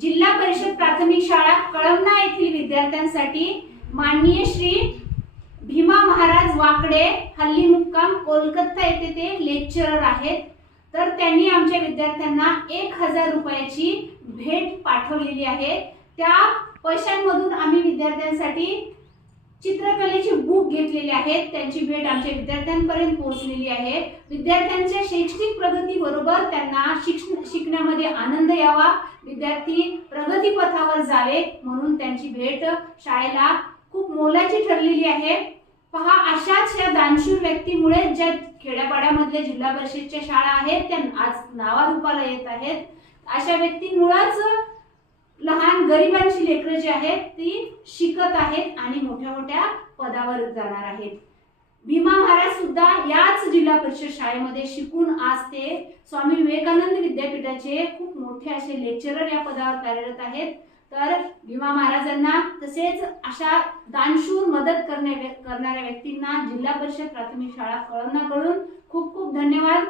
जिल्हा परिषद प्राथमिक शाळा कळमना येथील विद्यार्थ्यांसाठी माननीय श्री भीमा महाराज वाकडे, हल्ली मुक्काम कोलकाता येथे ते लेक्चरर आहेत। तर त्यांनी आमच्या विद्यार्थ्यांना 1000 रुपयाची भेट पाठवलेली आहे। त्या पैशांमधून आम्ही विद्यार्थ्यांसाठी चित्रकलेची बुक घेतलेली आहेत। त्यांची भेट आमच्या विद्यार्थ्यांपर्यंत पोहोचलेली आहे। विद्यार्थ्यांच्या शैक्षणिक प्रगती बरोबर त्यांना शिकण्यामध्ये आनंद यावा, विद्यार्थी प्रगतीपथावर जावे म्हणून त्यांची भेट शाळेला खूप मोलाची ठरलेली आहे। पहा, अशाच या दानशूर व्यक्तीमुळे ज्या खेड्यापाड्यामधल्या जिल्हा परिषदच्या शाळा आहेत त्या आज नावारूपाला येत आहेत। अशा व्यक्तींमुळेच लहान गरिबांची लेकरं जी आहेत ती शिकत आहेत आणि मोठ्या मोठ्या पदावर जाणार आहेत। भीमा महाराज सुद्धा याच जिल्हा परिषद शाळेमध्ये शिकून आज ते स्वामी विवेकानंद विद्यापीठाचे खूप मोठे असे लेक्चरर या पदावर कार्यरत आहेत। तर भीमा महाराजांना तसेच अशा दानशूर मदत करणाऱ्या व्यक्तींना जिल्हा परिषद प्राथमिक शाळा कळमनाकडून खूप खूप धन्यवाद।